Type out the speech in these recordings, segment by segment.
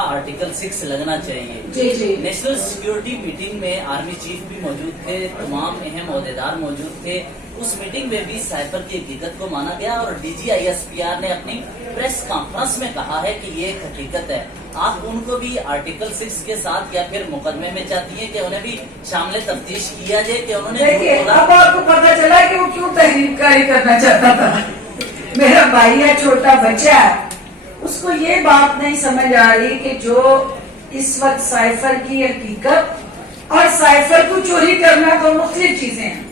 Article 6 लगना चाहिए। जी। National security meeting में आर्मी चीफ भी मौजूद थे, तमाम अहम ओहदेदार मौजूद थे। उस मीटिंग में भी साइफर की हकीकत को माना गया और DGISPR ने अपनी प्रेस कॉन्फ्रेंस में कहा है कि ये एक हकीकत है। आप उनको भी आर्टिकल 6 के साथ या फिर मुकदमे में चाहती हैं कि उन्हें भी शामिल तफ्तीश किया जाए कि उन्होंने देखिए, अब आपको पता चला कि वो क्यों तहरीरकारी करना चाहता था। मेरा भाई है, छोटा बच्चा है, उसको ये बात नहीं समझ आ रही कि जो इस वक्त साइफर की हकीकत और साइफर को चोरी करना तो मुख्तलिफ चीजें हैं।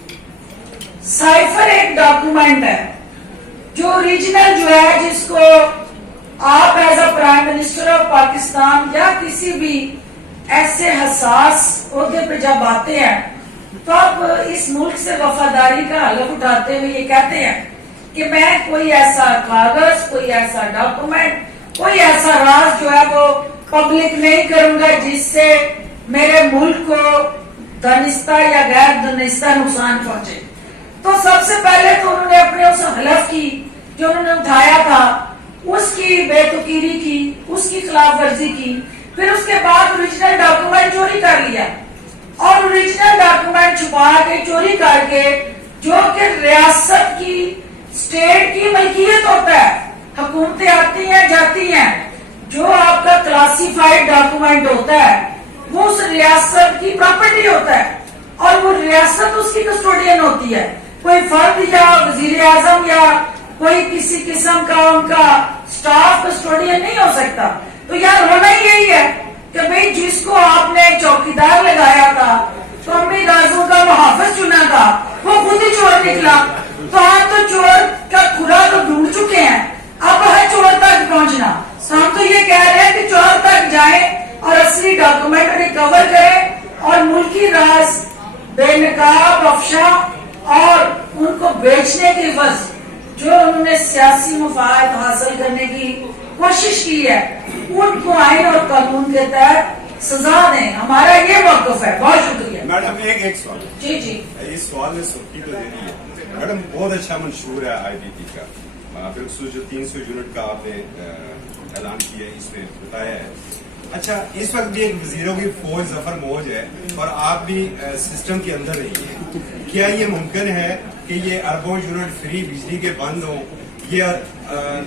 साइफर एक डॉक्यूमेंट है जो ओरिजिनल जो है, जिसको आप as a prime minister of Pakistan या किसी भी ऐसे हसास ओहदे पे जब आते हैं तो आप इस मुल्क से वफादारी का हलफ उठाते हुए ये कहते हैं कि मैं कोई ऐसा कागज, कोई ऐसा डॉक्यूमेंट, कोई ऐसा राज जो है वो पब्लिक नहीं करूंगा जिससे मेरे मुल्क को दानिस्ता या गैर दानिस्ता नुकसान पहुंचे। तो सबसे पहले तो उन्होंने अपने उस हलफ की जो उन्होंने उठाया था उसकी बेतुकीरी की, उसकी खिलाफ वर्जी की, फिर उसके बाद ओरिजिनल डॉक्यूमेंट चोरी कर लिया और ओरिजिनल डॉक्यूमेंट छुपा के चोरी करके, जो कि रियासत की, स्टेट की मलकियत होता है। हुकूमतें आती हैं जाती हैं, जो आपका क्लासिफाइड डॉक्यूमेंट होता है वो उस रियासत की प्रॉपर्टी होता है और वो रियासत उसकी कस्टोडियन होती है। कोई फर्द या वजीर आजम या कोई किसी किस्म का उनका स्टाफ कस्टोडियन नहीं हो सकता। तो यार होना ही यही है कि भाई जिसको आपने चौकीदार लगाया था, तो अम्मी राजों का मुहाफिज चुना था, वो खुद ही चोर निकला। तो आप तो चोर का खुरा तो ढूंढ चुके हैं, अब है चोर तक पहुंचना। हम तो ये कह रहे हैं कि चोर तक जाएं और असली डॉक्यूमेंट रिकवर करें और मुल्की राज बेनकाब अफशा और उनको बेचने के वजह जो उन्होंने सियासी मुफाद हासिल करने की कोशिश की है उनको आइन और कानून के तहत सजा दें। हमारा ये मौक़िफ़ है। बहुत शुक्रिया मैडम। एक सवाल जी। इस सवाल में सुर्खी तो देनी है मैडम, बहुत अच्छा मंशूर है IBP का, बिल्कुल जो 300 यूनिट का आपने ऐलान किया है, इसमें बताया है। अच्छा, इस वक्त भी एक वजीरों की फौज जफर मौज है और आप भी सिस्टम के अंदर रही है। क्या ये मुमकिन है कि ये अरबों यूनिट फ्री बिजली के बंद हो, ये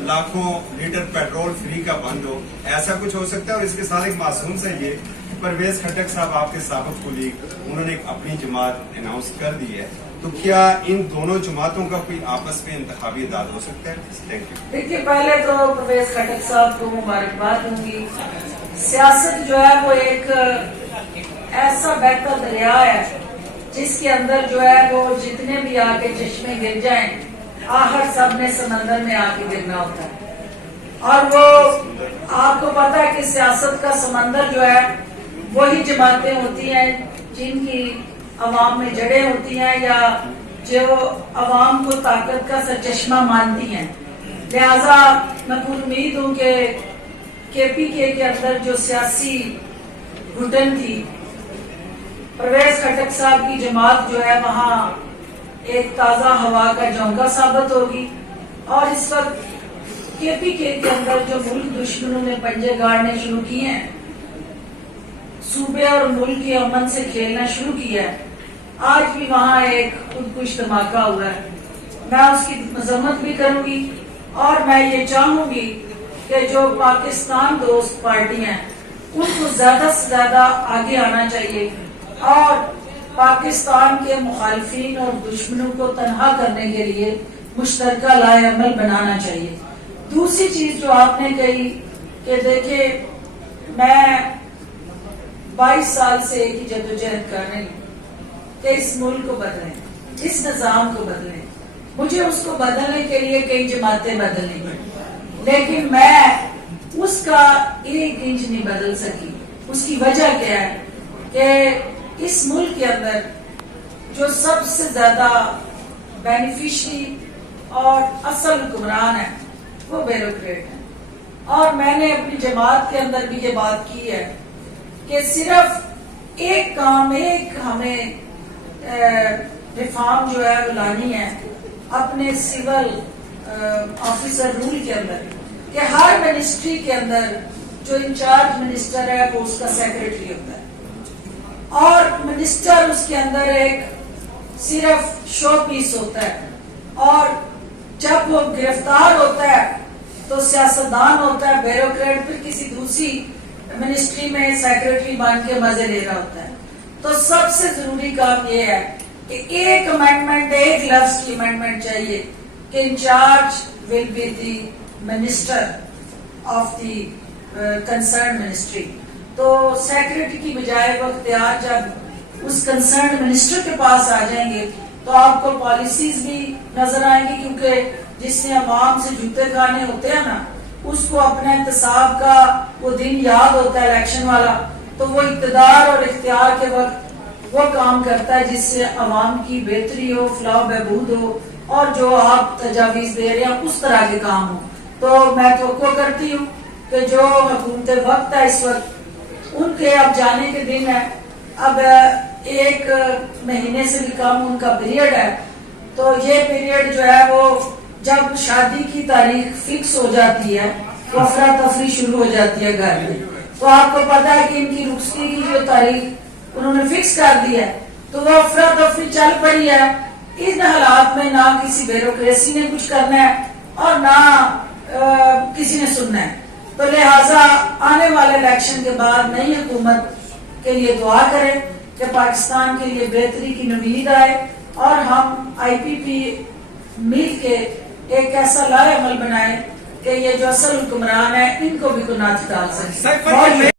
लाखों लीटर पेट्रोल फ्री का बंद हो? ऐसा कुछ हो सकता है। और इसके साथ एक मासूम सा ये, परवेज खट्टक साहब आपके साबिक कुलीग, उन्होंने अपनी जमात अनाउंस कर दी है, तो क्या इन दोनों जमातों का कोई आपस में इंतखाबी इदाद हो सकता है? Thank you. देखिए, पहले तो परवेज खट्टक साहब को मुबारकबाद दूंगी। सियासत जो है वो एक ऐसा बहता दरिया है जिसके अंदर जो है वो जितने भी आके चश्मे गिर जाएं, आखिर सब ने समंदर में आके गिरना होता है। और वो आपको पता है कि सियासत का समंदर जो है वही जमातें होती हैं जिनकी अवाम में जड़ें होती हैं या जो अवाम को ताकत का सरचश्मा मानती हैं। लिहाजा मैं पूरी उम्मीद हूँ कि KPK के अंदर जो सियासी घुटन थी, परवेज खट्टक साहब की जमात जो है वहाँ एक ताज़ा हवा का झोंका साबित होगी। और इस वक्त KPK के अंदर जो मुल्क दुश्मनों ने पंजे गाड़ने शुरू किए हैं, सूबे और मुल्क के अमन से खेलना शुरू किया है, आज भी वहाँ एक खुदकुश धमाका हुआ है। मैं उसकी मजम्मत भी करूंगी और मैं ये चाहूंगी कि जो पाकिस्तान दोस्त पार्टियां हैं उनको ज्यादा से ज्यादा आगे आना चाहिए और पाकिस्तान के मुखालिफिन और दुश्मनों को तनहा करने के लिए मुश्तरका लाए अमल बनाना चाहिए। दूसरी चीज जो आपने कही कि देखिए, मैं 22 साल से एक ही जद्दोजहद कर रही हूँ कि इस मुल्क को बदलें, इस निजाम को बदलें। मुझे उसको बदलने के लिए कई जमातें बदलनी पड़ी, लेकिन मैं उसका 1 इंच नहीं बदल सकी। उसकी वजह क्या है कि इस मुल्क के अंदर जो सबसे ज्यादा बेनिफिशरी और असल हुक्मरान है वो ब्यूरोक्रेट है। और मैंने अपनी जमात के अंदर भी ये बात की है कि सिर्फ एक काम, एक हमें रिफॉर्म जो है वो लानी है अपने सिविल ऑफिसर रूल के अंदर कि हर मिनिस्ट्री के अंदर जो इंचार्ज मिनिस्टर है वो उसका सेक्रेटरी होता है और मिनिस्टर उसके अंदर एक सिर्फ शो पीस होता है और जब वो गिरफ्तार होता है तो सियासतदान होता है, ब्यूरोक्रेट, फिर किसी दूसरी मिनिस्ट्री में सेक्रेटरी बन के मजे ले रहा होता है। तो सबसे जरूरी काम ये है कि एक अमेंडमेंट, एक लफ्ज की अमेंडमेंट चाहिए कि incharge will be the minister of the concern ministry. तो सेक्रेटरी की बजाय वो इख्तियार जब उस कंसर्न मिनिस्टर के पास आ जाएंगे तो आपको पॉलिसीज भी नजर आएंगी, क्योंकि जिसने अवाम से जूते खाने होते हैं ना, उसको अपने इंतसाब का वो दिन याद होता है इलेक्शन वाला, तो वो इक़्तिदार और इख्तियार के वक्त वो काम करता है जिससे अवाम की बेहतरी हो, फलाह बहबूद हो और जो आप तजावीज दे रहे हैं उस तरह के काम हो। तो मैं तवक्को करती हूँ कि जो हुकूमत वक्त है इस वक्त, उनके अब जाने के दिन है, अब 1 महीने से भी कम उनका पीरियड है। तो ये पीरियड जो है वो जब शादी की तारीख फिक्स हो जाती है तो अफरा तफरी शुरू हो जाती है घर में। तो आपको पता है कि इनकी रुखसती की जो तारीख उन्होंने फिक्स कर दी है, तो वो अफरा तफरी चल पड़ी है। इन हालात में ना किसी ब्यूरोक्रेसी ने कुछ करना है और ना किसी ने सुनना है। तो लिहाजा आने वाले इलेक्शन के बाद नई हुकूमत के लिए दुआ करें कि पाकिस्तान के लिए बेहतरी की नवीद आए और हम IPP मिल के एक ऐसा लाए अमल बनाए कि ये जो असल हुक्मरान है इनको भी गुनाह डाल सके।